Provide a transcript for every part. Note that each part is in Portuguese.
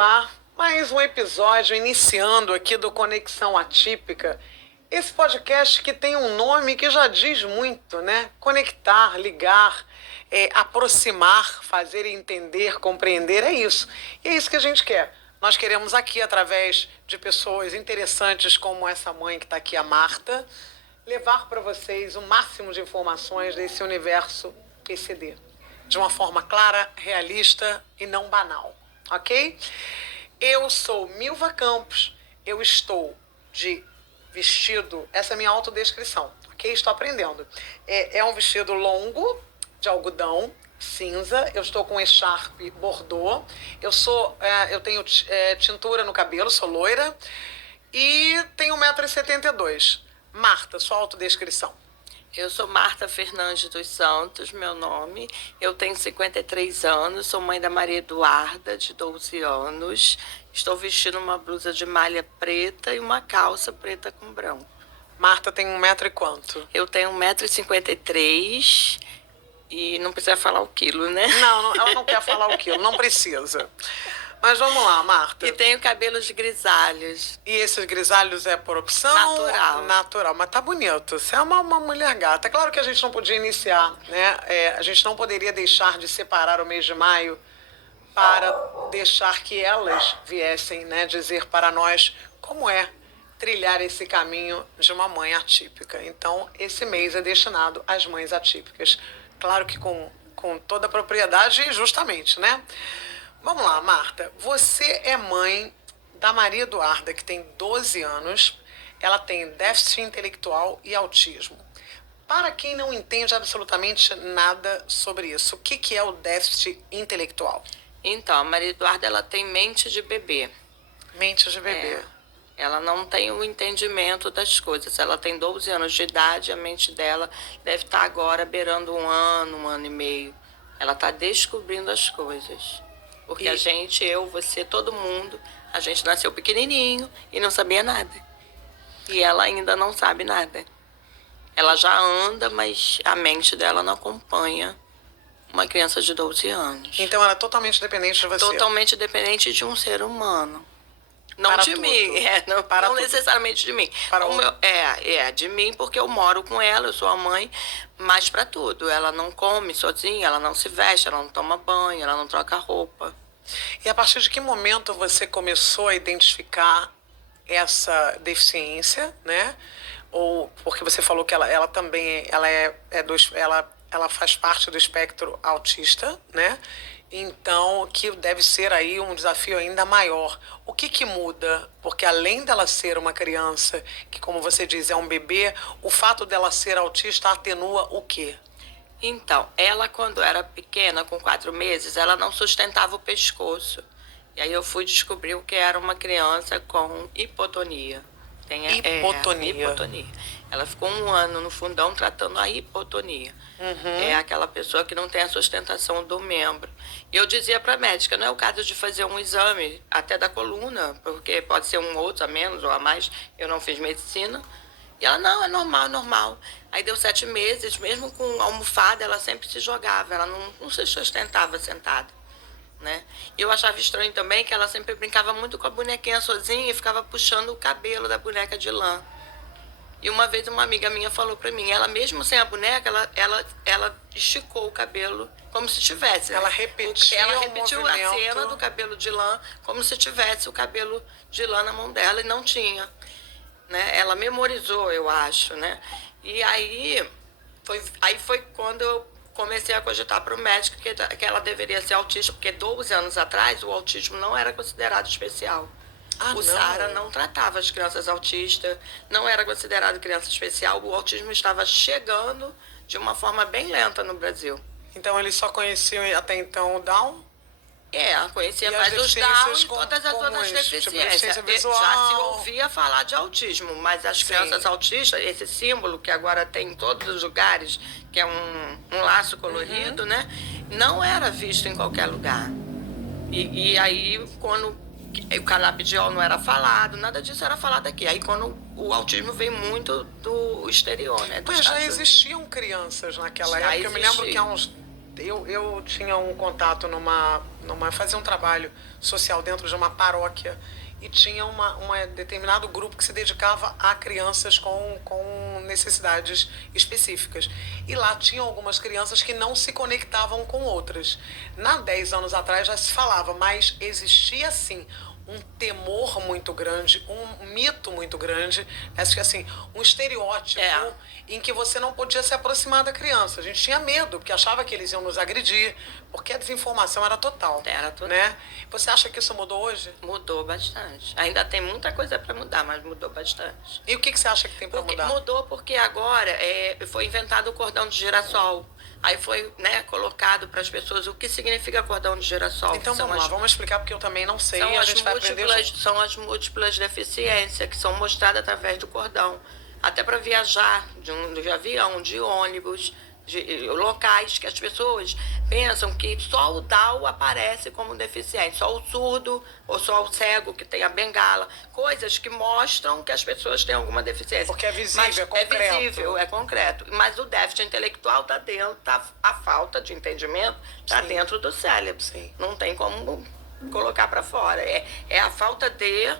Olá, mais um episódio iniciando aqui do Conexão Atípica. Esse podcast que tem um nome que já diz muito, né? Conectar, ligar, aproximar, fazer entender, compreender, é isso. E é isso que a gente quer. Nós queremos aqui, através de pessoas interessantes como essa mãe que está aqui, a Marta, levar para vocês o máximo de informações desse universo PCD. De uma forma clara, realista e não banal, ok? Eu sou Milva Campos, eu estou de vestido, essa é a minha autodescrição, ok? Estou aprendendo. É um vestido longo, de algodão, cinza, eu estou com echarpe bordô, eu tenho tintura no cabelo, sou loira e tenho 1,72 m. Marta, sua autodescrição. Eu sou Marta Fernandes dos Santos, meu nome. Eu tenho 53 anos, sou mãe da Maria Eduarda, de 12 anos. Estou vestindo uma blusa de malha preta e uma calça preta com branco. Marta tem 1 m e quanto? Eu tenho 1,53 m e não precisa falar o quilo, né? Não, ela não quer falar o quilo, não precisa. Mas vamos lá, Marta. E tenho cabelos grisalhos. E esses grisalhos é por opção? Natural. Natural, mas tá bonito. Você é uma mulher gata. É claro que a gente não podia iniciar, né? A gente não poderia deixar de separar o mês de maio para deixar que elas viessem, né, dizer para nós como é trilhar esse caminho de uma mãe atípica. Então, esse mês é destinado às mães atípicas. Claro que com toda a propriedade e justamente, né? Vamos lá, Marta. Você é mãe da Maria Eduarda, que tem 12 anos. Ela tem déficit intelectual e autismo. Para quem não entende absolutamente nada sobre isso, o que é o déficit intelectual? Então, a Maria Eduarda, ela tem mente de bebê. Mente de bebê. Ela não tem o entendimento das coisas. Ela tem 12 anos de idade, a mente dela deve estar agora beirando 1 ano e meio. Ela está descobrindo as coisas. Porque a gente, eu, você, todo mundo, a gente nasceu pequenininho e não sabia nada. E ela ainda não sabe nada. Ela já anda, mas a mente dela não acompanha uma criança de 12 anos. Então ela é totalmente dependente de você. Totalmente dependente de um ser humano. Não para de tudo. mim, não necessariamente de mim. De mim, porque eu moro com ela, eu sou a mãe, mas para tudo. Ela não come sozinha, ela não se veste, ela não toma banho, ela não troca roupa. E a partir de que momento você começou a identificar essa deficiência, né? Ou porque você falou que ela também ela faz parte do espectro autista, né? Então, que deve ser aí um desafio ainda maior. O que muda? Porque além dela ser uma criança, que como você diz, é um bebê, o fato dela ser autista atenua o quê? Então, ela quando era pequena, com 4 meses, ela não sustentava o pescoço. E aí eu fui descobrir o que era uma criança com hipotonia. Hipotonia. Ela ficou 1 ano no fundão tratando a hipotonia. É aquela pessoa que não tem a sustentação do membro. E eu dizia para a médica, não é o caso de fazer um exame até da coluna, porque pode ser um outro a menos ou a mais. Eu não fiz medicina. E ela, não, é normal. Aí deu 7 meses, mesmo com almofada, ela sempre se jogava. Ela não se sustentava sentada, né? E eu achava estranho também que ela sempre brincava muito com a bonequinha sozinha e ficava puxando o cabelo da boneca de lã. E uma vez uma amiga minha falou pra mim, ela mesmo sem a boneca, ela esticou o cabelo como se tivesse. Ela repetiu a cena do cabelo de lã como se tivesse o cabelo de lã na mão dela e não tinha, né? Ela memorizou, eu acho, né? E aí foi quando eu comecei a cogitar para o médico que ela deveria ser autista, porque 12 anos atrás o autismo não era considerado especial. O SARA não tratava as crianças autistas, não era considerado criança especial. O autismo estava chegando de uma forma bem lenta no Brasil. Então eles só conheciam até então o Down? Conhecia mais os Down e todas as outras deficiências. Tipo, já se ouvia falar de autismo, mas as crianças autistas, esse símbolo que agora tem em todos os lugares, que é um laço colorido, né? Não era visto em qualquer lugar. E aí, quando o canabidiol não era falado, nada disso era falado aqui. Aí, quando o autismo veio muito do exterior, né? Mas já existiam crianças naquela época. Eu me lembro que há uns eu tinha um contato fazia um trabalho social dentro de uma paróquia e tinha um determinado grupo que se dedicava a crianças com necessidades específicas. E lá tinham algumas crianças que não se conectavam com outras. 10 anos atrás já se falava, mas existia sim um temor muito grande, um mito muito grande, acho que assim, um estereótipo em que você não podia se aproximar da criança. A gente tinha medo, porque achava que eles iam nos agredir, porque a desinformação era total. Era total. Né? Você acha que isso mudou hoje? Mudou bastante. Ainda tem muita coisa para mudar, mas mudou bastante. E o que você acha que tem para mudar? Mudou porque agora foi inventado o cordão de girassol. Aí foi, né, colocado para as pessoas o que significa cordão de girassol. Então vamos lá, vamos explicar porque eu também não sei. São as múltiplas deficiências que são mostradas através do cordão. Até para viajar de avião, de ônibus, de locais que as pessoas pensam que só o Down aparece como deficiente, só o surdo ou só o cego que tem a bengala, coisas que mostram que as pessoas têm alguma deficiência. Porque é visível, é concreto. É visível, é concreto. Mas o déficit intelectual está dentro, a falta de entendimento está dentro do cérebro. Sim. Não tem como colocar para fora. É a falta de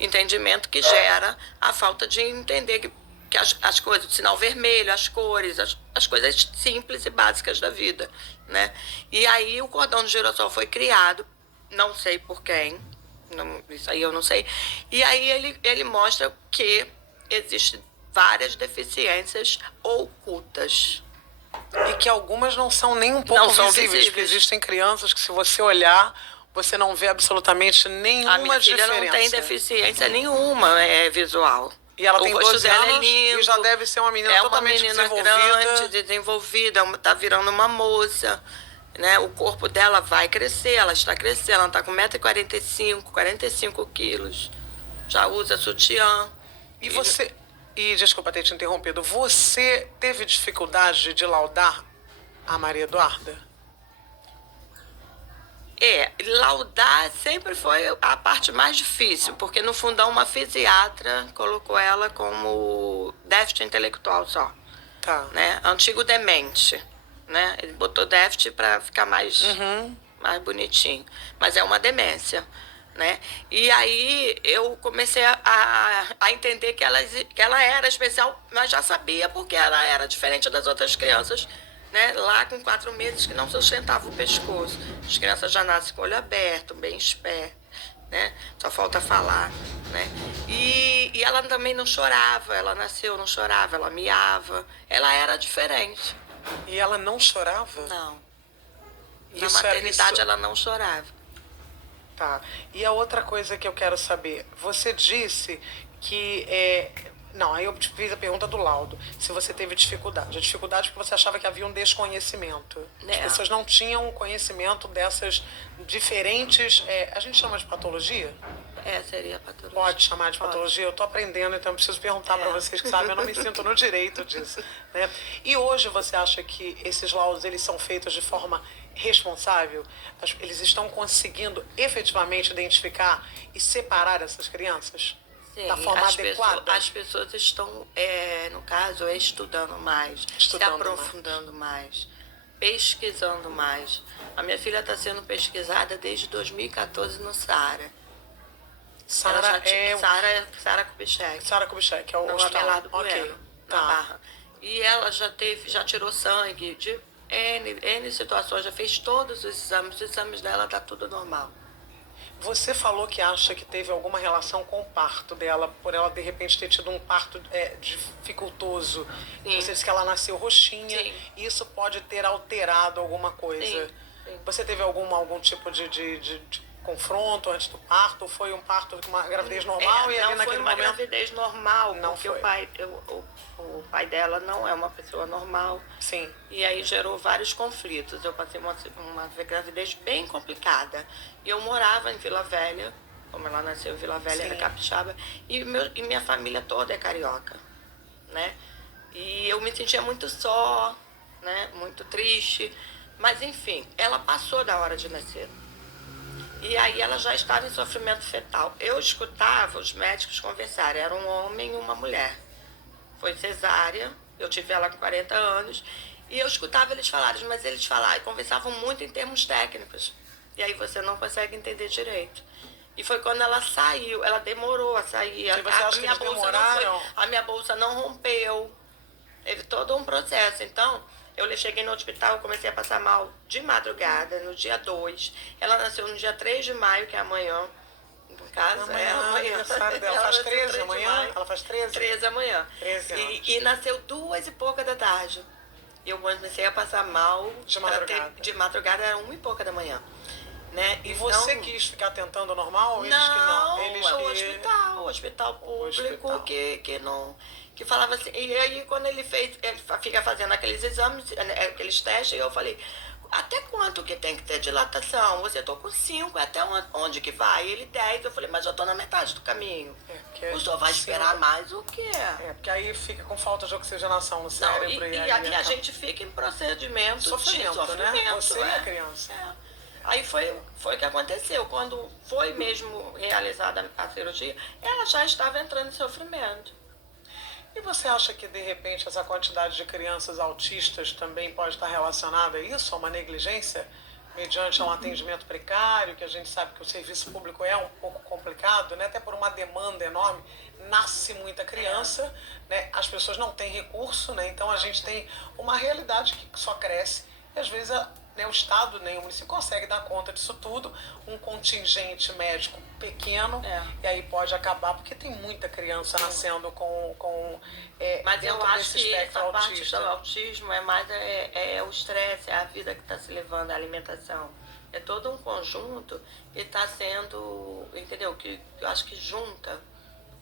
entendimento que gera a falta de entender que as coisas, o sinal vermelho, as cores, as coisas simples e básicas da vida, né? E aí o cordão de girassol foi criado, não sei por quem, isso aí eu não sei, e aí ele mostra que existem várias deficiências ocultas. E que algumas não são nem um pouco visíveis, porque existem crianças que se você olhar, você não vê absolutamente nenhuma diferença. A minha filha não tem deficiência nenhuma visual. E ela tem 12 anos e já deve ser uma menina totalmente desenvolvida. É uma menina grande, desenvolvida, está virando uma moça. Né? O corpo dela vai crescer, ela está crescendo, ela está com 1,45 m, 45 quilos. Já usa sutiã. E você... E desculpa ter te interrompido. Você teve dificuldade de laudar a Maria Eduarda? Laudar sempre foi a parte mais difícil, porque no fundão uma fisiatra colocou ela como déficit intelectual só. Tá. Né? Antigo demente, né? Ele botou déficit para ficar mais bonitinho, mas é uma demência, né? E aí eu comecei a entender que ela era especial, mas já sabia porque ela era diferente das outras crianças. Né? Lá com 4 meses que não sustentava o pescoço. As crianças já nascem com o olho aberto, bem esperto, né? Só falta falar, né? E ela também não chorava, ela nasceu, não chorava, ela miava. Ela era diferente. E ela não chorava? Não. Na maternidade ela não chorava. Tá. E a outra coisa que eu quero saber, você disse que não, aí eu te fiz a pergunta do laudo. Se você teve dificuldade. A dificuldade é porque você achava que havia um desconhecimento. As pessoas não tinham conhecimento dessas diferentes... a gente chama de patologia? Seria patologia. Pode chamar de patologia? Eu estou aprendendo, então eu preciso perguntar para vocês que sabem. Eu não me sinto no direito disso. Né? E hoje você acha que esses laudos eles são feitos de forma responsável? Eles estão conseguindo efetivamente identificar e separar essas crianças? Sim, da forma adequada? As pessoas estão, no caso, estudando mais, se aprofundando mais, pesquisando mais. A minha filha está sendo pesquisada desde 2014 no SARA. Sara Kubitschek. Sara Kubitschek, é o hospital. Okay. Na Barra. E ela já tirou sangue de N situações, já fez todos os exames dela tá tudo normal. Você falou que acha que teve alguma relação com o parto dela, por ela de repente ter tido um parto dificultoso. Sim. Você disse que ela nasceu roxinha. Sim. E isso pode ter alterado alguma coisa. Sim. Você teve algum tipo de confronto antes do parto? Ou foi um parto com uma gravidez normal? E ali naquele momento... gravidez normal, não porque foi. o pai dela não é uma pessoa normal. Sim. E aí gerou vários conflitos. Eu passei uma gravidez bem complicada. E eu morava em Vila Velha, como ela nasceu em Vila Velha, na Capixaba, e minha família toda é carioca, né? E eu me sentia muito só, né? Muito triste. Mas, enfim, ela passou da hora de nascer. E aí ela já estava em sofrimento fetal. Eu escutava os médicos conversarem, era um homem e uma mulher. Foi cesárea, eu tive ela com 40 anos, E eu escutava eles falarem, mas eles falavam, conversavam muito em termos técnicos. E aí você não consegue entender direito. E foi quando ela saiu, ela demorou a sair. E você acha que eles demoraram? A minha bolsa não rompeu. Teve todo um processo. Então, eu cheguei no hospital, comecei a passar mal de madrugada, no dia 2. Ela nasceu no dia 3 de maio, que é amanhã. No caso, amanhã. Ela faz 13 amanhã? Ela faz 13? 13 amanhã. 13 anos. E nasceu 2h pouca da tarde. Eu comecei a passar mal. De madrugada? De madrugada era 1h pouca da manhã. Né? E você quis ficar tentando normal? Eles não, que não. Eles é que... o hospital público hospital. Que não... Que falava assim, e aí quando ele fica fazendo aqueles exames, aqueles testes, eu falei, até quanto que tem que ter dilatação? Você tô com 5, até onde que vai? Ele 10, eu falei, mas eu tô na metade do caminho. O senhor vai esperar mais o quê? Porque aí fica com falta de oxigenação no cérebro. Não, e a gente fica em procedimento de sofrimento, né? Você e a criança. Aí foi o que aconteceu. Quando foi mesmo realizada a cirurgia, ela já estava entrando em sofrimento. E você acha que, de repente, essa quantidade de crianças autistas também pode estar relacionada a isso, a uma negligência, mediante um atendimento precário, que a gente sabe que o serviço público é um pouco complicado, né? Até por uma demanda enorme, nasce muita criança, né? As pessoas não têm recurso, né? Então a gente tem uma realidade que só cresce e, às vezes, o Estado nem o município consegue dar conta disso tudo, um contingente médico pequeno, e aí pode acabar, porque tem muita criança nascendo com mas eu acho que essa parte autista. do autismo é mais o estresse, é a vida que está se levando, a alimentação. É todo um conjunto que está sendo, entendeu? Que eu acho que junta,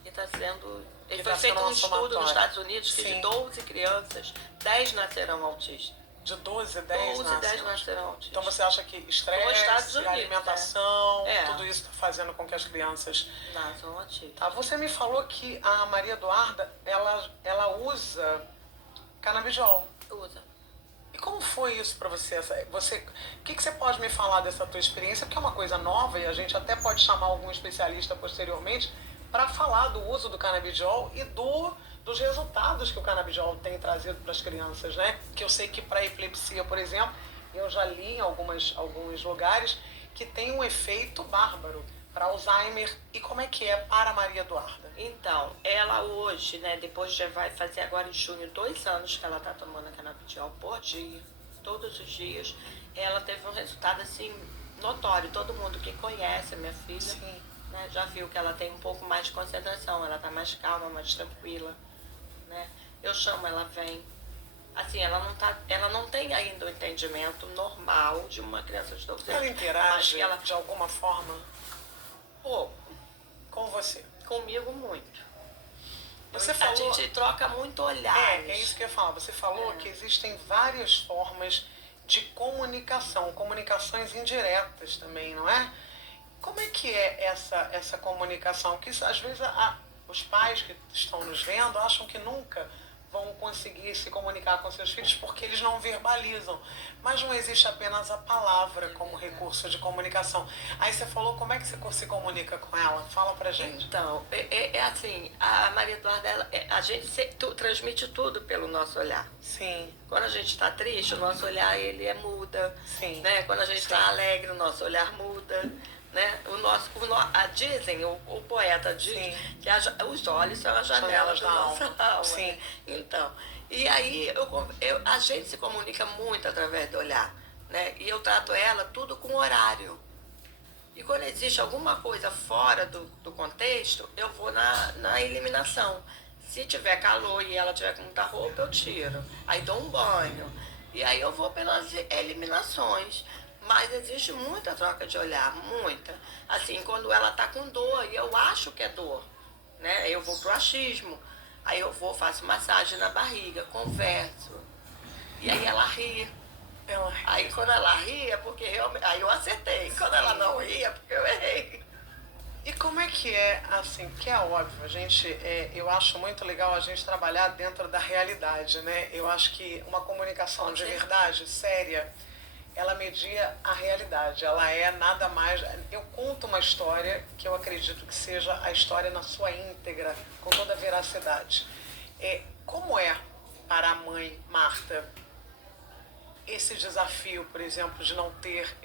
que está sendo... Foi feito um estudo nos Estados Unidos que de 12 crianças, 10 nascerão autistas. De 12 a 10 nascerão autistas. Então você acha que estresse, alimentação, tudo isso está fazendo com que as crianças nasçam autistas. Tá, você me falou que a Maria Eduarda, ela usa canabidiol. Usa. E como foi isso para você? O que você pode me falar dessa tua experiência? Porque é uma coisa nova e a gente até pode chamar algum especialista posteriormente para falar do uso do canabidiol e dos resultados que o canabidiol tem trazido para as crianças, né? Que eu sei que para epilepsia, por exemplo, eu já li em alguns lugares que tem um efeito bárbaro para Alzheimer. E como é que é para a Maria Eduarda? Então, ela hoje, né, depois já vai fazer agora em junho 2 anos que ela está tomando canabidiol por dia, todos os dias. Ela teve um resultado assim notório. Todo mundo que conhece a minha filha, né, já viu que ela tem um pouco mais de concentração, ela está mais calma, mais tranquila. Né? Eu chamo, ela vem. Assim, ela não tem ainda o entendimento normal de uma criança de 12 anos. Ela interage de alguma forma? Pouco. Com você? Comigo, muito. Você falou... A gente troca muito olhares. É isso que eu ia falar. Você falou que existem várias formas de comunicação, comunicações indiretas também, não é? Como é que é essa comunicação? Que às vezes os pais que estão nos vendo acham que nunca vão conseguir se comunicar com seus filhos porque eles não verbalizam. Mas não existe apenas a palavra como recurso de comunicação. Aí você falou, como é que você se comunica com ela? Fala pra gente. Então, assim, a Maria Eduarda, a gente transmite tudo pelo nosso olhar. Sim. Quando a gente está triste, o nosso olhar ele muda. Sim. Né? Quando a gente está alegre, o nosso olhar muda. Né? Dizem, o poeta diz que os olhos são as janelas da nossa alma. Sim. Então, e aí a gente se comunica muito através do olhar. Né? E eu trato ela tudo com horário. E quando existe alguma coisa fora do contexto, eu vou na eliminação. Se tiver calor e ela tiver com muita roupa, eu tiro. Aí dou um banho. E aí eu vou pelas eliminações. Mas existe muita troca de olhar, muita. Assim, quando ela tá com dor, e eu acho que é dor, né? Eu vou pro achismo. Aí eu faço massagem na barriga, converso. E aí ela ri. Aí quando ela ri é porque realmente... Aí eu acertei. Quando ela não ri é porque eu errei. E como é que é, assim, que é óbvio, eu acho muito legal a gente trabalhar dentro da realidade, né? Eu acho que uma comunicação de verdade, séria, ela media a realidade, ela é nada mais... Eu conto uma história que eu acredito que seja a história na sua íntegra, com toda a veracidade. Como é para a mãe Marta esse desafio, por exemplo, de não ter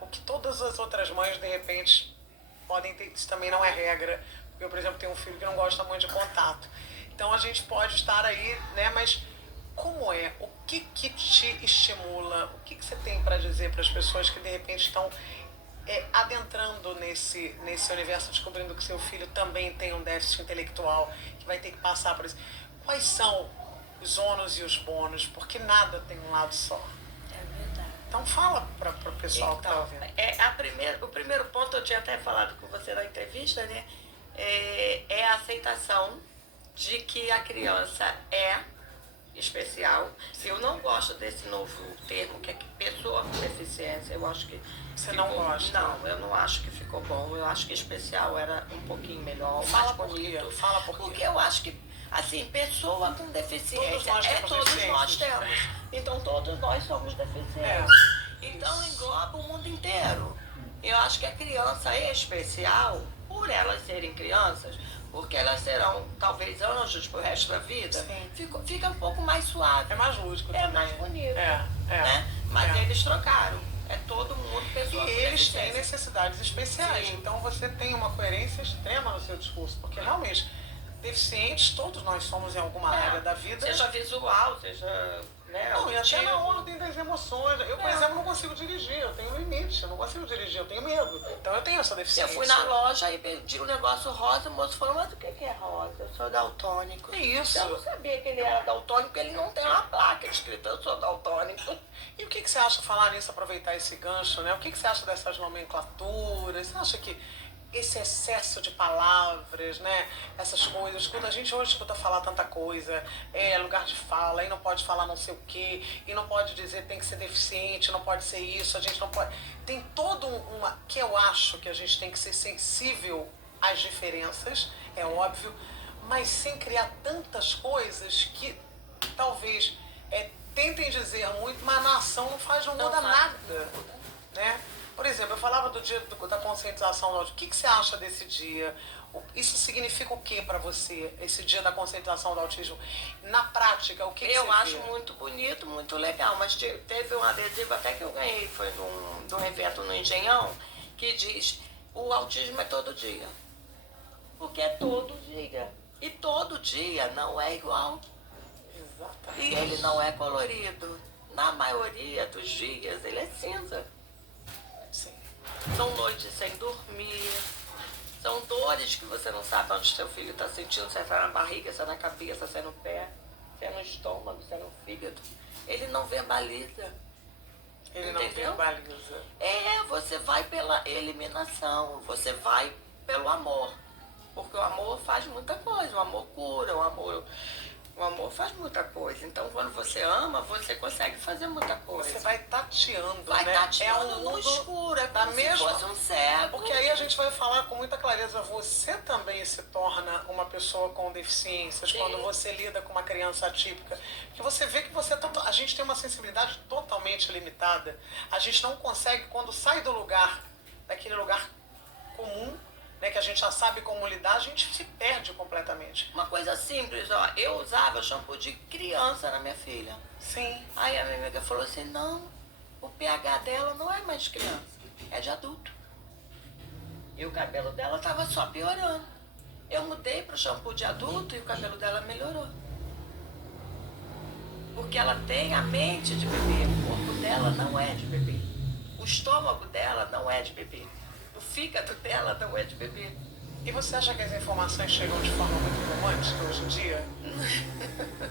o que todas as outras mães, de repente, podem ter, isso também não é regra. Eu, por exemplo, tenho um filho que não gosta muito de contato. Então a gente pode estar aí, né? Mas como é? O que te estimula? O que você tem para dizer para as pessoas que de repente estão adentrando nesse universo, descobrindo que seu filho também tem um déficit intelectual, que vai ter que passar por isso? Quais são os ônus e os bônus? Porque nada tem um lado só. É verdade. Então fala para o pessoal que está ouvindo. O primeiro ponto, eu tinha até falado com você na entrevista, né? É a aceitação de que a criança é especial. Eu não gosto desse novo termo, que é pessoa com deficiência. Eu acho que... Você não gosta? Não, eu não acho que ficou bom. Eu acho que especial era um pouquinho melhor, Fala mais bonito. Fala por quê? Porque eu acho que, assim, pessoa com deficiência, todos nós temos. Então todos nós somos deficientes. Então engloba o mundo inteiro. Eu acho que a criança é especial por elas serem crianças, porque elas serão talvez anjos pro resto da vida. Fica um pouco mais suave. É mais lúdico também. É mais bonito. Né? Mas eles trocaram. É todo mundo pessoa. E eles têm necessidades especiais. Sim. Então você tem uma coerência extrema no seu discurso, porque realmente deficientes todos nós somos em alguma área da vida. Seja visual, seja... Né, não, e até na ordem das emoções. Eu, por exemplo, não consigo dirigir, eu tenho limite, eu não consigo dirigir, eu tenho medo. Então eu tenho essa deficiência. Eu fui na loja e pedi um negócio rosa, o moço falou, mas o que é rosa? Eu sou daltônico. É isso. Eu não sabia que ele era daltônico, porque ele não tem uma placa escrita, eu sou daltônico. E o que você acha, falar nisso, aproveitar esse gancho, né? O que você acha dessas nomenclaturas? Você acha que esse excesso de palavras, né? Essas coisas, quando a gente hoje escuta falar tanta coisa, lugar de fala, e não pode falar não sei o quê, e não pode dizer tem que ser deficiente, não pode ser isso, a gente não pode... Tem todo que eu acho que a gente tem que ser sensível às diferenças, é óbvio, mas sem criar tantas coisas que talvez tentem dizer muito, mas na ação não muda nada, né? Por exemplo, eu falava do dia da conscientização do autismo. O que você acha desse dia? Isso significa o que para você, esse dia da conscientização do autismo? Na prática, o que você vê? Eu acho muito bonito, muito legal, mas teve um adesivo até que eu ganhei, foi de um evento no Engenhão, que diz, o autismo é todo dia. Porque é todo dia. E todo dia não é igual. Exatamente. E ele não é colorido. Na maioria dos dias, ele é cinza. Sim. São noites sem dormir, são dores que você não sabe onde seu filho está sentindo, se é na barriga, se é na cabeça, se é no pé, se é no estômago, se é no fígado. Ele não verbaliza. Ele não verbaliza. Você vai pela eliminação, você vai pelo amor. Porque o amor faz muita coisa, o amor cura, o amor faz muita coisa. Então, quando você ama, você consegue fazer muita coisa. Você vai tateando, vai tateando no escuro, é como se fosse um cego. Porque aí a gente vai falar com muita clareza, você também se torna uma pessoa com deficiências. Sim. Quando você lida com uma criança atípica. Porque você vê que a gente tem uma sensibilidade totalmente limitada. A gente não consegue, quando sai do lugar, daquele lugar comum, né, que a gente já sabe como lidar, a gente se perde completamente. Uma coisa simples, ó, eu usava shampoo de criança na minha filha. Sim. Aí a minha amiga falou assim, não, o pH dela não é mais de criança, é de adulto. E o cabelo dela tava só piorando. Eu mudei pro shampoo de adulto e o cabelo dela melhorou. Porque ela tem a mente de bebê, o corpo dela não é de bebê. O estômago dela não é de bebê. O fígado dela não é de bebê. E você acha que as informações chegam de forma muito romântica hoje em dia?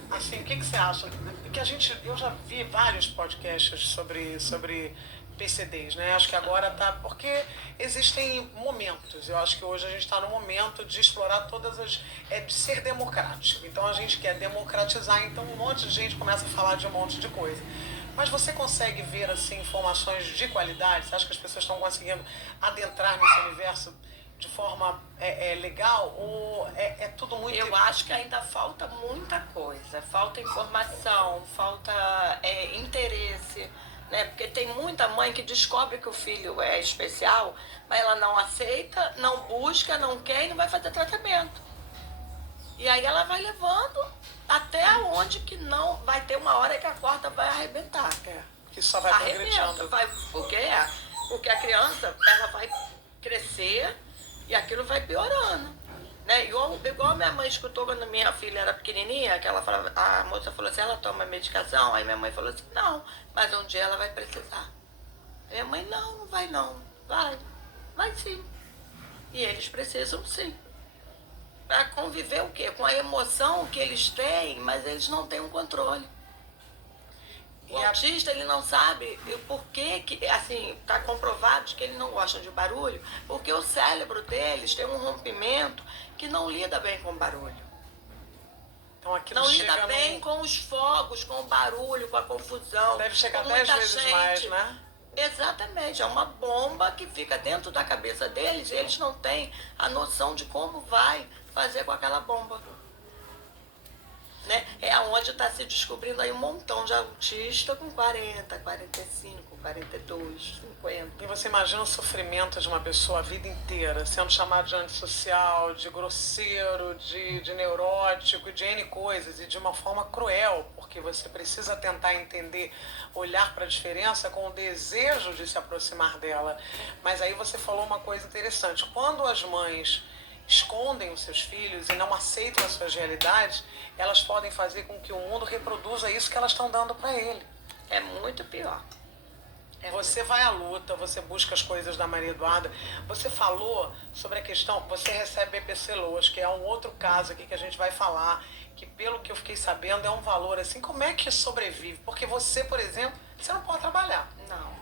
Assim, o que você acha? Porque eu já vi vários podcasts sobre PCDs, né? Acho que agora tá... Porque existem momentos. Eu acho que hoje a gente está no momento de explorar todas as... de ser democrático. Então a gente quer democratizar, então um monte de gente começa a falar de um monte de coisa. Mas você consegue ver, assim, informações de qualidade? Você acha que as pessoas estão conseguindo adentrar nesse universo de forma legal? Ou é tudo muito... Eu acho que ainda falta muita coisa. Falta informação, falta interesse, né? Porque tem muita mãe que descobre que o filho é especial, mas ela não aceita, não busca, não quer e não vai fazer tratamento. E aí ela vai levando até onde que não vai ter uma hora que a corda vai arrebentar. Que só vai progredindo. Porque a criança, ela vai crescer e aquilo vai piorando. Né? Igual minha mãe escutou quando minha filha era pequenininha, que ela falava, a moça falou assim, ela toma medicação? Aí minha mãe falou assim, não, mas um dia ela vai precisar. Aí minha mãe, não vai não. Vai sim. E eles precisam sim. Para conviver o quê? Com a emoção que eles têm, mas eles não têm um controle. O autista, ele não sabe o porquê que, assim, está comprovado que eles não gostam de barulho, porque o cérebro deles tem um rompimento que não lida bem com barulho. Então, não lida bem com os fogos, com o barulho, com a confusão. Deve chegar 10 vezes mais, né? Exatamente, é uma bomba que fica dentro da cabeça deles e eles não têm a noção de como vai fazer com aquela bomba. Né? É onde está se descobrindo aí um montão de autista com 40, 45, 42, 50. E você imagina o sofrimento de uma pessoa a vida inteira, sendo chamado de antissocial, de grosseiro, de neurótico, de N coisas, e de uma forma cruel, porque você precisa tentar entender, olhar para a diferença com o desejo de se aproximar dela. Mas aí você falou uma coisa interessante. Quando as mães escondem os seus filhos e não aceitam as suas realidades, elas podem fazer com que o mundo reproduza isso que elas estão dando para ele. É muito pior. Você vai à luta, você busca as coisas da Maria Eduarda. Você falou sobre a questão, você recebe BPC Loas, que é um outro caso aqui que a gente vai falar, que pelo que eu fiquei sabendo é um valor assim, como é que sobrevive? Porque você, por exemplo, você não pode trabalhar. Não.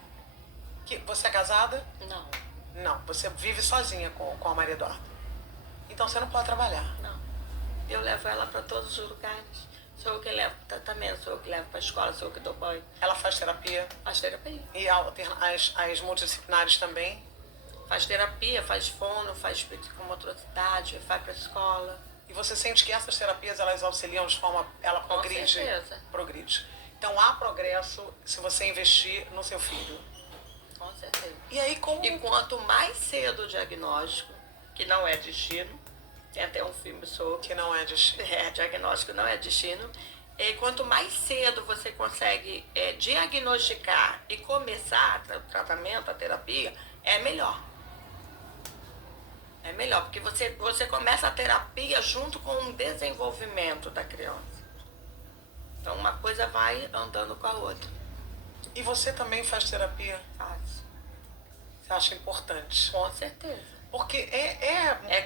Você é casada? Não. Não, você vive sozinha com a Maria Eduarda. Então você não pode trabalhar. Não. Eu levo ela para todos os lugares. Sou eu que levo para tratamento, sou eu que levo para a escola, sou eu que dou banho. Ela faz terapia? Faz terapia. E as multidisciplinares também? Faz terapia, faz fono, faz psicomotricidade, vai para a escola. E você sente que essas terapias elas auxiliam de forma... Ela progride? Com certeza. Progride. Então há progresso se você investir no seu filho? Com certeza. E aí como... E quanto mais cedo o diagnóstico, que não é destino, tem até um filme sobre... Que não é destino. Diagnóstico não é destino. E quanto mais cedo você consegue diagnosticar e começar o tratamento, a terapia, é melhor. É melhor, porque você começa a terapia junto com o desenvolvimento da criança. Então uma coisa vai andando com a outra. E você também faz terapia? Faz. Você acha importante? Com certeza. Porque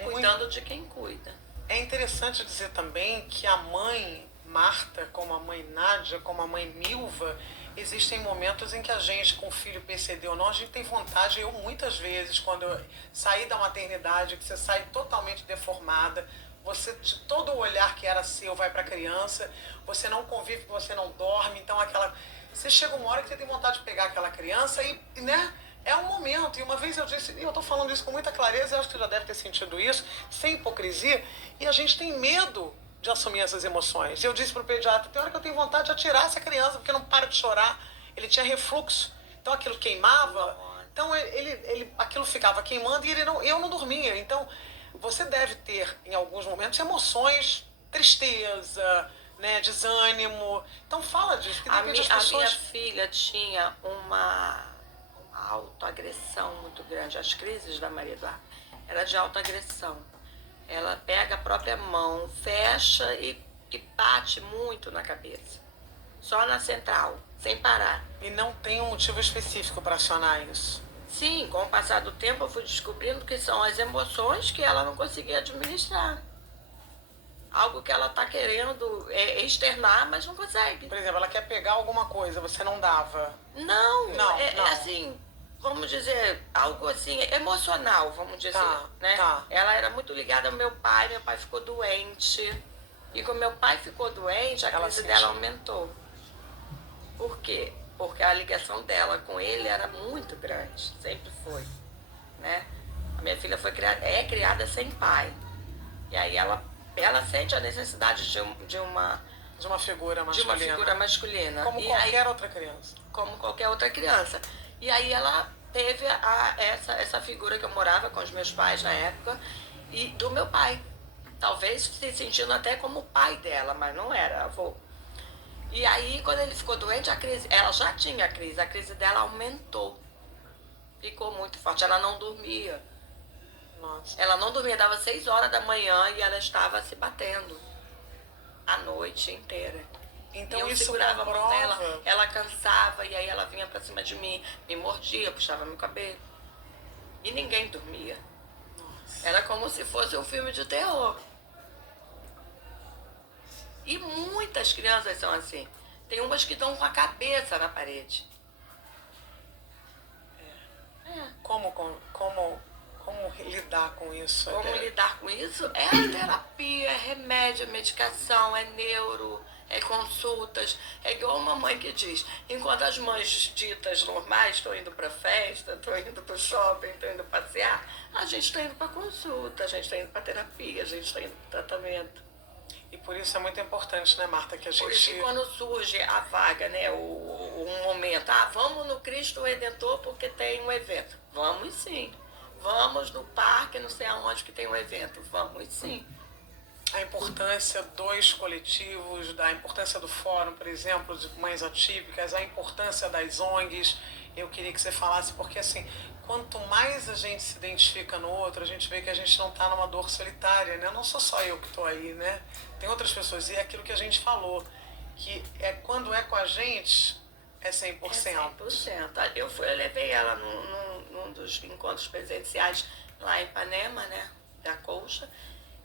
cuidando de quem cuida. É interessante dizer também que a mãe Marta, como a mãe Nádia, como a mãe Milva, existem momentos em que a gente, com o filho PCD ou não, a gente tem vontade, eu muitas vezes, quando eu saí da maternidade, que você sai totalmente deformada, todo o olhar que era seu vai para a criança, você não convive, você não dorme, então você chega uma hora que você tem vontade de pegar aquela criança e, né? É um momento, e uma vez eu disse, e eu estou falando isso com muita clareza, eu acho que você já deve ter sentido isso, sem hipocrisia, e a gente tem medo de assumir essas emoções. Eu disse para o pediatra, tem hora que eu tenho vontade de atirar essa criança, porque não para de chorar, ele tinha refluxo, então aquilo queimava, então aquilo ficava queimando e eu não dormia. Então você deve ter, em alguns momentos, emoções, tristeza, né, desânimo. Então fala disso, que de repente as pessoas... A minha filha tinha uma autoagressão muito grande. As crises da Maria Eduarda era de autoagressão. Ela pega a própria mão, fecha e bate muito na cabeça. Só na central, sem parar. E não tem um motivo específico para acionar isso? Sim, com o passar do tempo eu fui descobrindo que são as emoções que ela não conseguia administrar. Algo que ela está querendo externar, mas não consegue. Por exemplo, ela quer pegar alguma coisa, você não dava? Não. Assim, vamos dizer, algo assim, emocional, vamos dizer, né? Tá. Ela era muito ligada ao meu pai ficou doente. E quando meu pai ficou doente, a crise dela aumentou. Por quê? Porque a ligação dela com ele era muito grande, sempre foi, né? A minha filha é criada sem pai. E aí ela sente a necessidade de uma figura masculina. De uma figura masculina. Como qualquer outra criança. Como qualquer outra criança. E aí ela teve essa figura que eu morava com os meus pais na época, e do meu pai. talvez se sentindo até como o pai dela, mas não era avô. E aí, quando ele ficou doente, ela já tinha a crise dela aumentou. Ficou muito forte, ela não dormia. Nossa. Ela não dormia, dava 6 horas da manhã e ela estava se batendo a noite inteira. Então e eu isso segurava a mão dela, comprova. ela cansava e aí ela vinha pra cima de mim, me mordia, puxava meu cabelo. E ninguém dormia. Nossa. Era como se fosse um filme de terror. E muitas crianças são assim. Tem umas que estão com a cabeça na parede. Como lidar com isso? Como lidar com isso? É a terapia, é remédio, é medicação, é neuro, é consultas. É igual uma mãe que diz, enquanto as mães ditas normais estão indo para festa, estão indo para o shopping, estão indo passear, a gente está indo para consulta, a gente está indo para terapia, a gente está indo para tratamento. E por isso é muito importante, né, Marta, que a gente... Por isso que quando surge a vaga, né, um momento, vamos no Cristo Redentor porque tem um evento. Vamos sim. Vamos no parque, não sei aonde que tem um evento. Vamos sim. A importância dos coletivos, da importância do fórum, por exemplo, de mães atípicas, a importância das ONGs. Eu queria que você falasse, porque assim, quanto mais a gente se identifica no outro, a gente vê que a gente não está numa dor solitária, né? Não sou só eu que estou aí, né? Tem outras pessoas. E é aquilo que a gente falou, que é quando é com a gente, é 100%. É 100%. Eu levei ela num dos encontros presenciais lá em Ipanema, né? Da Colcha.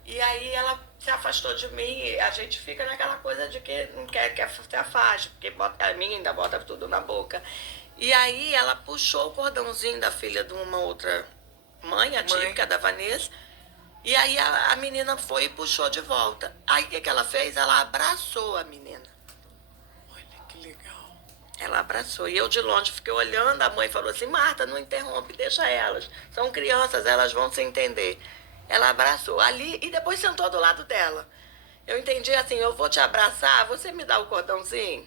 E aí ela se afastou de mim e a gente fica naquela coisa de que não quer se afaste, porque a minha ainda bota tudo na boca. E aí ela puxou o cordãozinho da filha de uma outra mãe, a típica da Vanessa, e aí a menina foi e puxou de volta. Aí o que ela fez? Ela abraçou a menina. Olha que legal. Ela abraçou. E eu de longe fiquei olhando, a mãe falou assim, Marta, não interrompe, deixa elas. São crianças, elas vão se entender. Ela abraçou ali e depois sentou do lado dela. Eu entendi assim, eu vou te abraçar, você me dá o cordãozinho?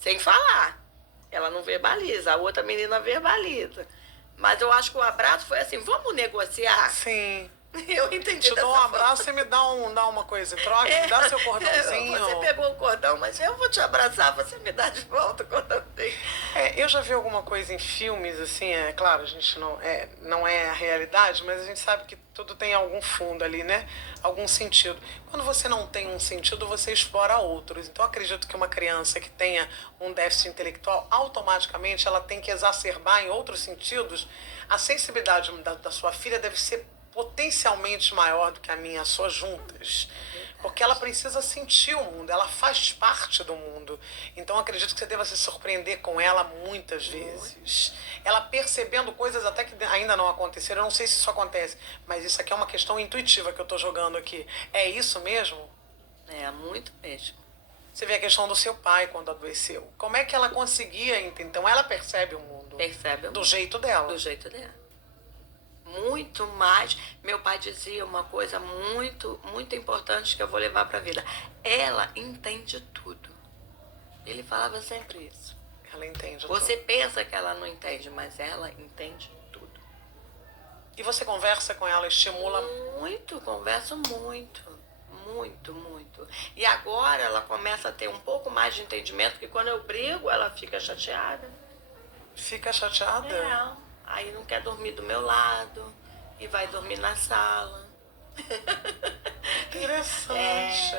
Sem falar. Ela não verbaliza, a outra menina verbaliza. Mas eu acho que o abraço foi assim, vamos negociar? Sim. Eu entendi. Te dou um abraço e me dá uma coisa em troca, me dá seu cordãozinho. Você pegou o cordão, mas eu vou te abraçar, você me dá de volta o cordãozinho. Eu já vi alguma coisa em filmes, assim, é claro, a gente não é a realidade, mas a gente sabe que tudo tem algum fundo ali, né? Algum sentido. Quando você não tem um sentido, você explora outros. Então, eu acredito que uma criança que tenha um déficit intelectual, automaticamente ela tem que exacerbar em outros sentidos. A sensibilidade da sua filha deve ser potencialmente maior do que a minha, só juntas. Porque ela precisa sentir o mundo, ela faz parte do mundo. Então acredito que você deva se surpreender com ela muitas vezes. Ela percebendo coisas até que ainda não aconteceram, eu não sei se isso acontece, mas isso aqui é uma questão intuitiva que eu estou jogando aqui. É isso mesmo? É, muito mesmo. Você vê a questão do seu pai quando adoeceu. Como é que ela conseguia, então ela percebe o mundo? Percebe o mundo. Do jeito dela. Do jeito dela. Muito mais. Meu pai dizia uma coisa muito, muito importante que eu vou levar para a vida. Ela entende tudo. Ele falava sempre isso. Ela entende Você tudo. pensa que ela não entende, mas ela entende tudo. E você conversa com ela, estimula? Muito, converso muito. Muito, muito. E agora ela começa a ter um pouco mais de entendimento, porque quando eu brigo, ela fica chateada. Fica chateada? É. Aí não quer dormir do meu lado e vai dormir na sala. Interessante.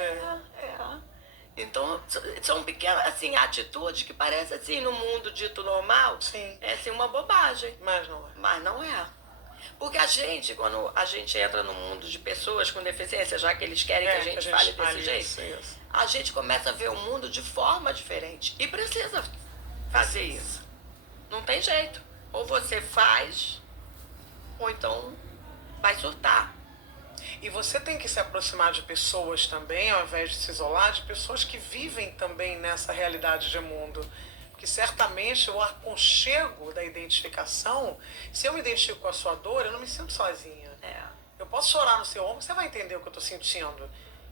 Então, são pequenas assim, atitudes que parecem assim, no mundo dito normal, Sim. é assim, uma bobagem. Mas não é. Mas não é. Porque a gente, quando a gente entra no mundo de pessoas com deficiência, já que eles querem que a gente fale desse jeito, isso. a gente começa a ver o mundo de forma diferente. E precisa fazer isso. Não tem jeito. Ou você faz, ou então vai surtar. E você tem que se aproximar de pessoas também, ao invés de se isolar, de pessoas que vivem também nessa realidade de mundo. Porque certamente o aconchego da identificação, se eu me identifico com a sua dor, eu não me sinto sozinha. Eu posso chorar no seu ombro, você vai entender o que eu estou sentindo.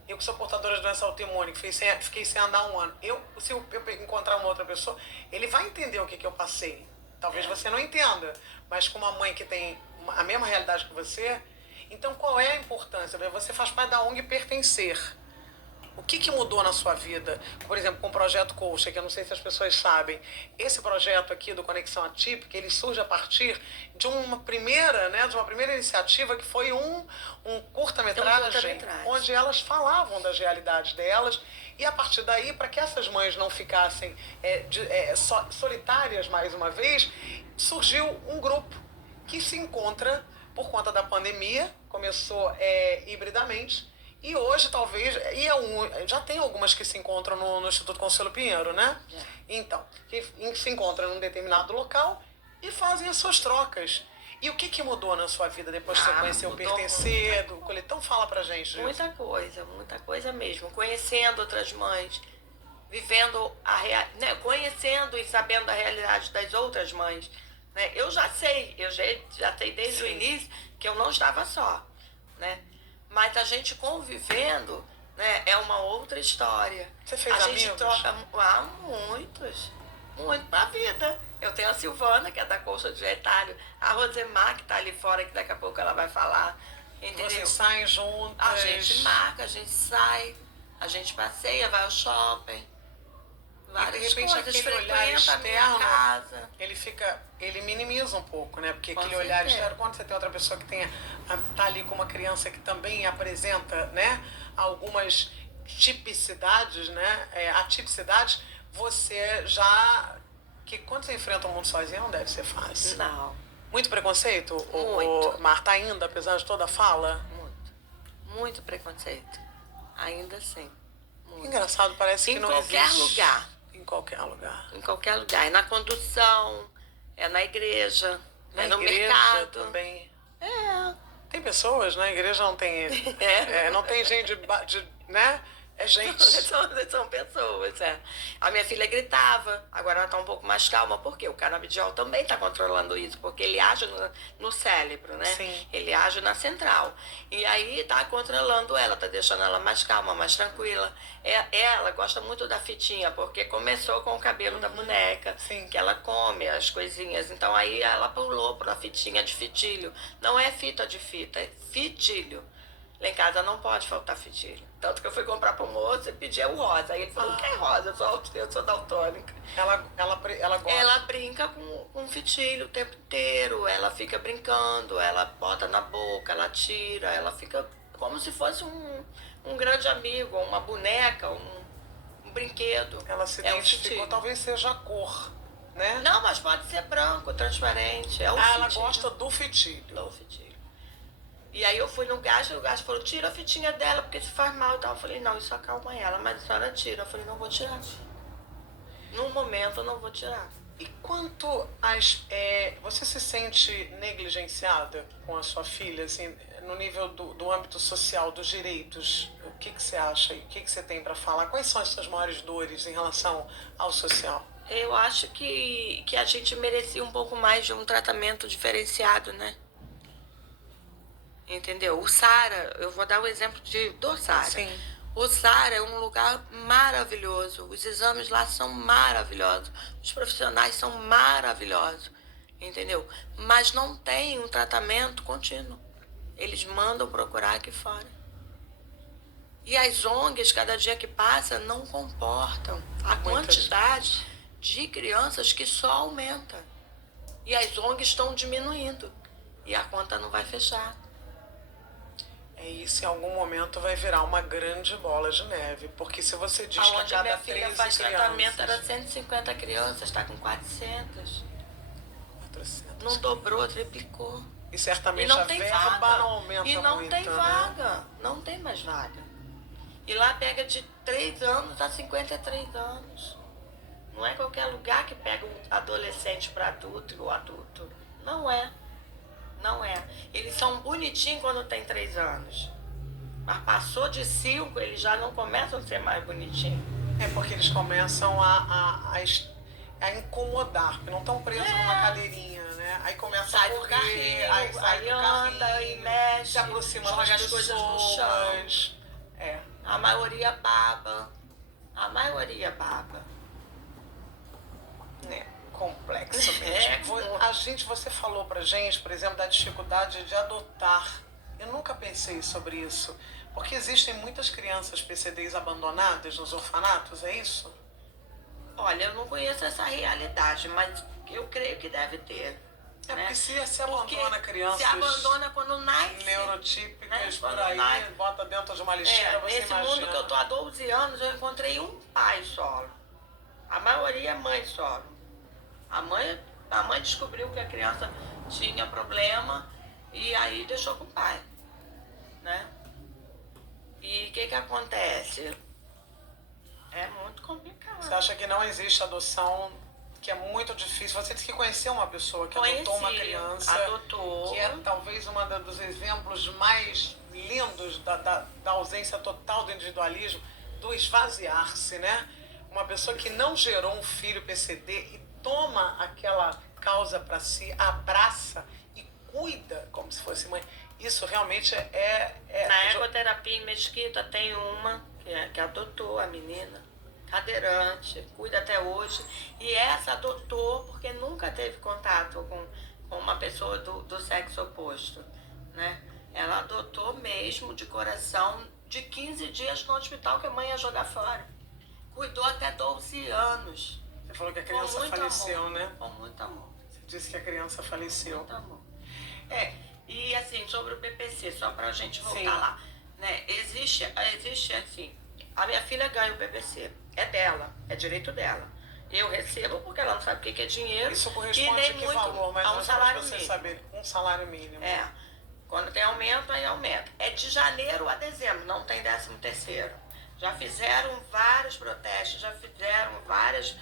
Eu que sou portadora de doença autoimune, que fiquei sem andar 1 ano. Se eu encontrar uma outra pessoa, ele vai entender o que eu passei. Talvez você não entenda, mas com uma mãe que tem a mesma realidade que você, Então, qual é a importância? Você faz parte da ONG Pertencer. O que mudou na sua vida? Por exemplo, com o Projeto Colcha, que eu não sei se as pessoas sabem. Esse projeto aqui do Conexão Atípica, ele surge a partir de uma primeira, né, de uma primeira iniciativa que foi um curta-metragem, onde elas falavam das realidades delas. E a partir daí, para que essas mães não ficassem solitárias mais uma vez, surgiu um grupo que se encontra por conta da pandemia, começou hibridamente. E hoje, talvez, já tem algumas que se encontram no Instituto Consuelo Pinheiro, né? Então, que se encontram num determinado local e fazem as suas trocas. E o que mudou na sua vida depois que você conheceu o Pertencer, do Coletão? Fala pra gente disso. Muita coisa mesmo. Conhecendo outras mães, vivendo conhecendo e sabendo da realidade das outras mães. Né? Eu já sei desde o início que eu não estava só, né? Mas a gente convivendo, né, é uma outra história. Você fez amigos? A gente troca muitos pra vida. Eu tenho a Silvana, que é da Colcha de Retalho, a Rosemar, que tá ali fora, que daqui a pouco ela vai falar. Entendeu? Vocês saem juntas? A gente marca, a gente sai, a gente passeia, vai ao shopping. E de repente aquele olhar externo, ele minimiza um pouco, né? Porque aquele olhar externo, quando você tem outra pessoa que tá ali com uma criança que também apresenta, né, algumas tipicidades, né, atipicidades, você já... Que quando você enfrenta o mundo sozinho não deve ser fácil. Não. Muito preconceito? Muito. Marta, ainda, apesar de toda a fala? Muito preconceito. Ainda assim. Muito. Engraçado, parece que não existe. Em qualquer lugar. Em qualquer lugar. Em qualquer lugar. É na condução, é na igreja, é no mercado. Também. É. Tem pessoas, na igreja não tem... não tem gente né? É gente. São pessoas, A minha filha gritava, agora ela tá um pouco mais calma, porque o canabidiol também tá controlando isso, porque ele age no cérebro, né? Sim. Ele age na central. E aí tá controlando ela, tá deixando ela mais calma, mais tranquila. Ela gosta muito da fitinha, porque começou com o cabelo da boneca, Sim. que ela come as coisinhas. Então aí ela pulou pra fitinha de fitilho. Não é fita de fita, é fitilho. Lá em casa não pode faltar fitilho. Tanto que eu fui comprar pro moço e pedi o rosa. Aí ele falou, que é rosa? Eu sou daltônica. Ela gosta. Ela brinca com fitilho o tempo inteiro. Ela fica brincando, ela bota na boca, ela tira. Ela fica como se fosse um grande amigo, uma boneca, um brinquedo. Ela se identificou, talvez seja a cor, né? Não, mas pode ser branco, transparente. É o ela gosta do fitilho. Do fitilho. E aí eu fui no gastro, e o gastro falou, tira a fitinha dela, porque se faz mal e tal. Eu falei, não, isso acalma ela, mas a senhora tira. Eu falei, não vou tirar. No momento eu não vou tirar. E quanto você se sente negligenciada com a sua filha, assim, no nível do âmbito social, dos direitos? O que você acha? O que você tem para falar? Quais são as suas maiores dores em relação ao social? Eu acho que a gente merecia um pouco mais de um tratamento diferenciado, né? Entendeu? O Sara, eu vou dar o exemplo do Sara. Sim. O Sara é um lugar maravilhoso. Os exames lá são maravilhosos. Os profissionais são maravilhosos. Entendeu? Mas não tem um tratamento contínuo. Eles mandam procurar aqui fora. E as ONGs, cada dia que passa, não comportam a quantidade de crianças que só aumenta. E as ONGs estão diminuindo. E a conta não vai fechar. Isso em algum momento vai virar uma grande bola de neve, porque se você diz que a cada minha filha 13 faz crianças... tratamento era 150 crianças, está com 400. 400. Não dobrou, triplicou. E certamente não a tem verba vaga. não aumenta muito. E não tem né? vaga, não tem mais vaga. E lá pega de 3 anos a 53 anos. Não é qualquer lugar que pega um adolescente para adulto ou adulto. Não é. Não é. Eles são bonitinhos quando tem 3 anos. Mas passou de 5, eles já não começam a ser mais bonitinhos. É porque eles começam a incomodar, porque não estão presos numa cadeirinha, né? Aí começa a correr, aí sai do anda carrinho, e mexe, se aproxima joga das as coisas no pessoas. chão. A maioria baba. A maioria baba. Complexo mesmo. Você falou pra gente, por exemplo, da dificuldade de adotar, Eu nunca pensei sobre isso. Porque existem muitas crianças PCDs abandonadas nos orfanatos, é isso? Olha, eu não conheço essa realidade, mas eu creio que deve ter. É porque se abandona crianças... Se abandona quando nasce. Neurotípicas, né? Por aí, nasce, bota dentro de uma lixeira, você nesse imagina. mundo que eu tô há 12 anos, eu encontrei um pai solo. A maioria é mãe solo. A mãe descobriu que a criança tinha problema e aí deixou com o pai, né? E o que acontece? É muito complicado. Você acha que não existe adoção, que é muito difícil? Você disse que conheceu uma pessoa que adotou uma criança. Adotou. Que é talvez um dos exemplos mais lindos da ausência total do individualismo, do esvaziar-se, né? Uma pessoa que não gerou um filho PCD e toma aquela causa para si, abraça e cuida como se fosse mãe. Isso realmente Na ecoterapia em Mesquita tem uma que adotou a menina, cadeirante, cuida até hoje. E essa adotou porque nunca teve contato com uma pessoa do sexo oposto, né? Ela adotou mesmo de coração, de 15 dias no hospital que a mãe ia jogar fora. Cuidou até 12 anos. Você falou que a criança faleceu, amor, né? Com muito amor. Você disse que a criança faleceu. Com muito amor. E assim, sobre o PPC, só pra gente voltar Sim. lá, né? Existe assim, a minha filha ganha o PPC, é dela, é direito dela. Eu recebo porque ela não sabe o que é dinheiro. Isso corresponde a que valor, mas a um salário você mínimo. saber, um salário mínimo. Quando tem aumento, aí aumenta. É de janeiro a dezembro, não tem 13º. Já fizeram vários protestos, já fizeram várias,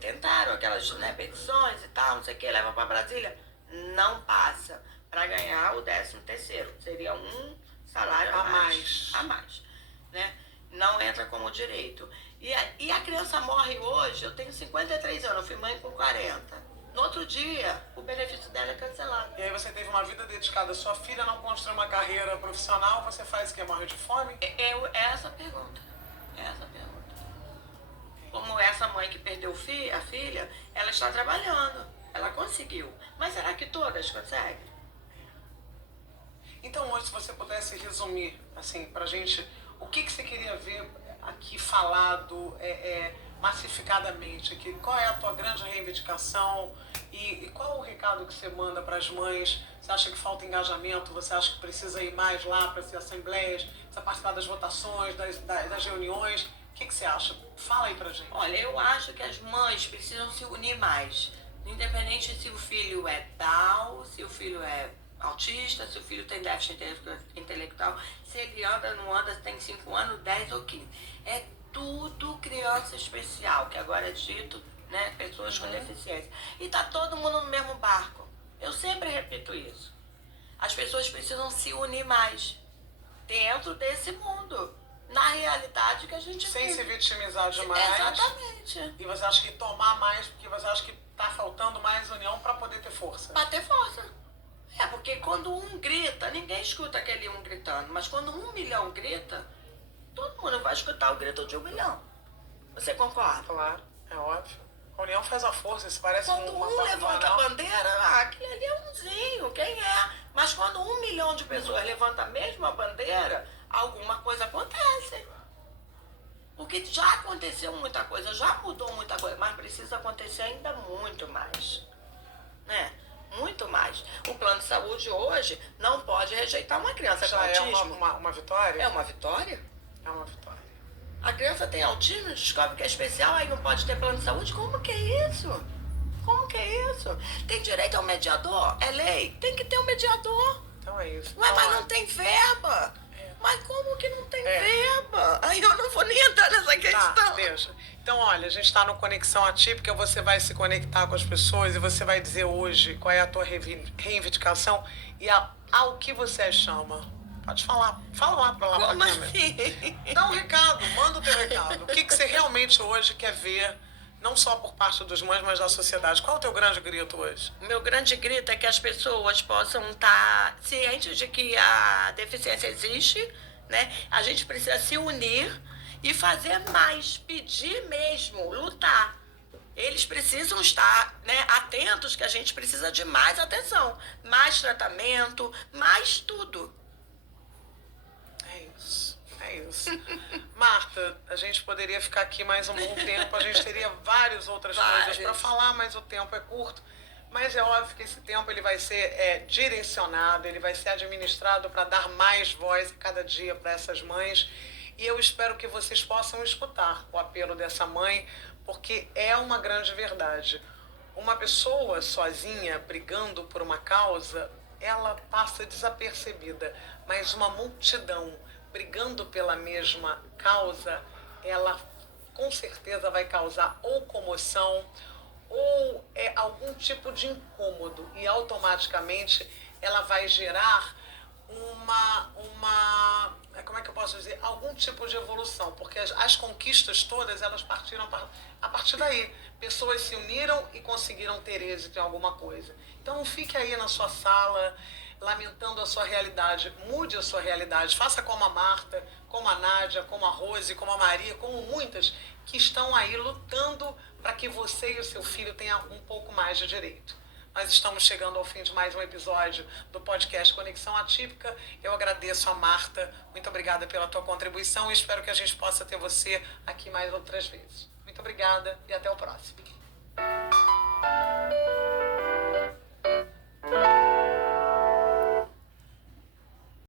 tentaram aquelas petições e tal, não sei o que, levam para Brasília. Não passa para ganhar o 13º. Seria um salário a mais, né? Não entra como direito. E a criança morre hoje, eu tenho 53 anos, eu fui mãe com 40. No outro dia, o benefício dela é cancelado. E aí você teve uma vida dedicada, sua filha não construiu uma carreira profissional, você faz o que? Morre de fome? É essa a pergunta. Como essa mãe que perdeu a filha, ela está trabalhando, ela conseguiu. Mas será que todas conseguem? Então hoje, se você pudesse resumir, assim, pra gente, o que você queria ver aqui falado massificadamente aqui? Qual é a tua grande reivindicação e qual o recado que você manda para as mães? Você acha que falta engajamento? Você acha que precisa ir mais lá para as assembleias, precisa participar das votações, das reuniões? O que você acha? Fala aí pra gente. Olha, eu acho que as mães precisam se unir mais. Independente se o filho é Down, se o filho é autista, se o filho tem déficit intelectual, se ele anda, não anda, se tem 5 anos, 10 ou 15. É tudo criança especial, que agora é dito, né? Pessoas com deficiência. E tá todo mundo no mesmo barco. Eu sempre repito isso. As pessoas precisam se unir mais dentro desse mundo. Na realidade que a gente sem vive. Se vitimizar demais. Exatamente. E você acha que tomar mais, porque você acha que tá faltando mais união para poder ter força? Para ter força. Porque quando um grita, ninguém escuta aquele um gritando. Mas quando 1 milhão grita, todo mundo vai escutar o grito de 1 milhão. Você concorda? Claro, é óbvio. A união faz a força, isso parece quando um levanta a bandeira, aquele ali é umzinho, quem é? Mas quando 1 milhão de pessoas levanta a mesma bandeira, alguma coisa acontece. Porque já aconteceu muita coisa, já mudou muita coisa, mas precisa acontecer ainda muito mais, né? Muito mais. O plano de saúde hoje não pode rejeitar uma criança com autismo. É uma vitória? É uma vitória. É uma vitória. A criança tem autismo, descobre que é especial, aí não pode ter plano de saúde? Como que é isso? Como que é isso? Tem direito ao mediador? É lei. Tem que ter um mediador. Então é isso. Mas não tem verba. Mas como que não tem verba? Aí eu não vou nem entrar nessa questão. Tá, deixa. Então, olha, a gente está no Conexão Atípica, você vai se conectar com as pessoas e você vai dizer hoje qual é a tua reivindicação e ao que você as chama. Pode falar. Fala lá pra Como câmera. assim? Dá um recado, manda o teu recado. O que você realmente hoje quer ver, não só por parte dos mães, mas da sociedade? Qual é o teu grande grito hoje? Meu grande grito é que as pessoas possam estar cientes de que a deficiência existe, né? A gente precisa se unir e fazer mais, pedir mesmo, lutar. Eles precisam estar, né, atentos que a gente precisa de mais atenção, mais tratamento, mais tudo. É isso, é isso. Marta, a gente poderia ficar aqui mais um bom tempo, a gente teria várias outras coisas para falar, mas o tempo é curto. Mas é óbvio que esse tempo ele vai ser direcionado, ele vai ser administrado para dar mais voz cada dia para essas mães. E eu espero que vocês possam escutar o apelo dessa mãe, porque é uma grande verdade. Uma pessoa sozinha brigando por uma causa, ela passa desapercebida, mas uma multidão brigando pela mesma causa, ela com certeza vai causar ou comoção ou algum tipo de incômodo e automaticamente ela vai gerar como é que eu posso dizer, algum tipo de evolução, porque as conquistas todas elas partiram a partir daí. Pessoas se uniram e conseguiram ter êxito em alguma coisa. Então não fique aí na sua sala lamentando a sua realidade, mude a sua realidade, faça como a Marta, como a Nádia, como a Rose, como a Maria, como muitas que estão aí lutando para que você e o seu filho tenham um pouco mais de direito. Nós estamos chegando ao fim de mais um episódio do podcast Conexão Atípica. Eu agradeço a Marta, muito obrigada pela tua contribuição e espero que a gente possa ter você aqui mais outras vezes. Muito obrigada e até o próximo.